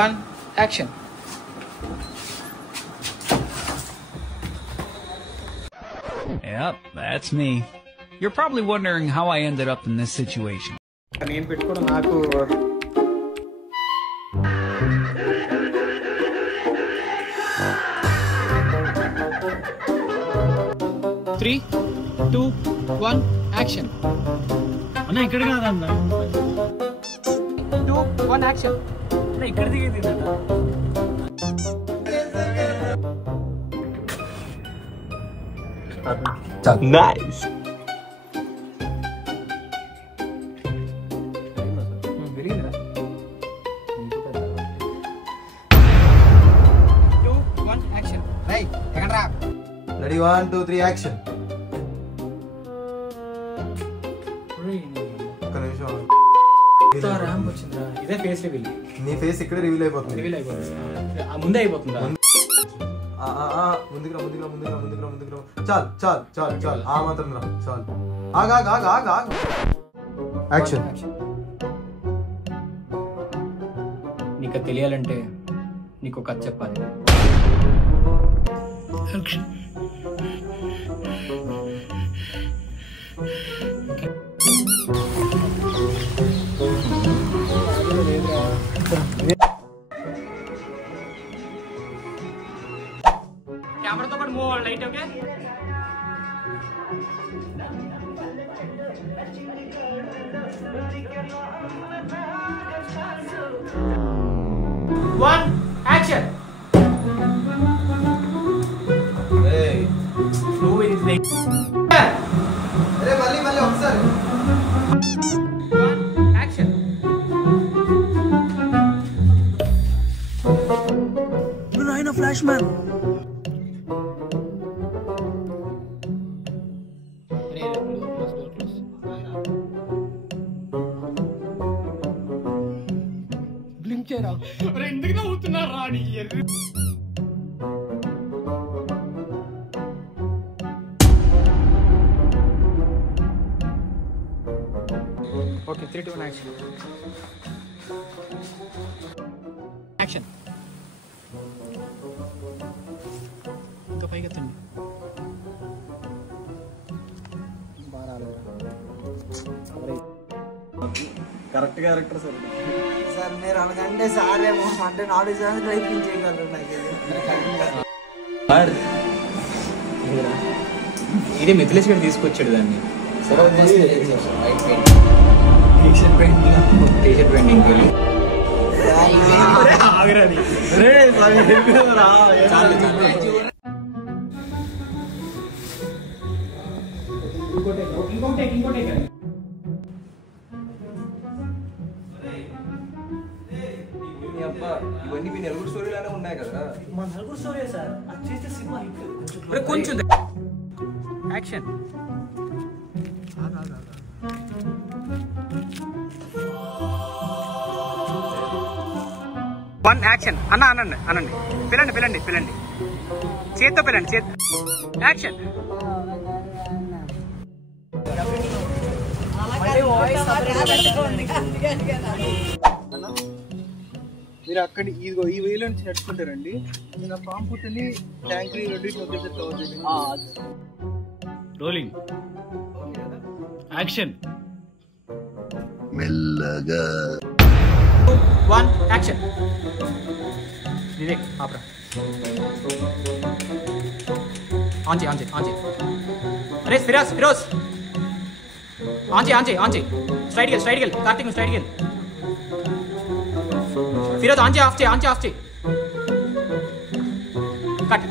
1 action. Yep, that's me. You're probably wondering how I ended up in this situation. నేను పెట్టుకోవడం నాకు 3 2 1 action. అన్న ఇక్కడ కాదన్న 2 1 action. అన్న ఇక్కడ దిగేది నైస్ వెలిగిందిరా 2 1 action. రై ఎక్కడరా రెడీ 1 2 3 యాక్షన్ ఒక్క నిమిషం ర్యాంప్ వచ్చిందిరా ఇదే ఫేస్ రివీల్ నీ ఫేస్ ఇక్కడ రివీల్ అయిపోతుంది రివీల్ అయిపోతుంది ముందే అయిపోతుందా ముందుకు రా చాలు ఆ మాత్రం రా చాలు ఆగా యాక్షన్ నీకు తెలియాలంటే నీకు కథ చెప్పాలి. కెమెరాతో పాటు మూవ్ అవ్వాలి లైట్. Okay one action. మళ్ళీ ఒకసారి యాక్షన్. నాయన ఫ్లాష్ మ్యాన్ బ్లింక్ చేయరా ఎందుకు నవ్వుతున్నారు రాణి. Okay 3 2 1 action. యాక్షన్. ఇంకా పైకి ఎత్తండి. కరెక్ట్ క్యారెక్టర్ సార్ సార్ మీరు అనకంటే సార్ ఏమో అంటే 4 సార్లు టైపింగ్ చేయగలరు నాకు ఇదే మిథిలేష్ గారు తీసుకొచ్చాడు దాన్ని. టీషర్ట్ పెయింటింగ్ ఇవన్నీ మీ నలుగురు స్టోరీలానే ఉన్నాయి కదా. మా నలుగురు స్టోరీ సార్ అది చేస్తే సినిమా హిట్. కొంచెం యాక్షన్. One action. అనండి పిల్లండి చేత్తో పిల్లండి యాక్షన్. మీరు అక్కడ ఇదిగో ఈ వేలో నుంచి నడుచుకుంటారండి. నేను ఆ పాము పుట్టని ట్యాంక్ రోలింగ్ యాక్షన్. మెల్లగా 1 యాక్షన్. వివేక్ ఆపరా. ఆన్ చేయి. అరే ఫిరోజ్ ఆన్ చేయి. స్ట్రైట్ గెల్ కార్తీక్ స్ట్రైట్ గెల్. ఫిరోజ్ ఆన్ చేయి ఆఫ్ చేయి కట్.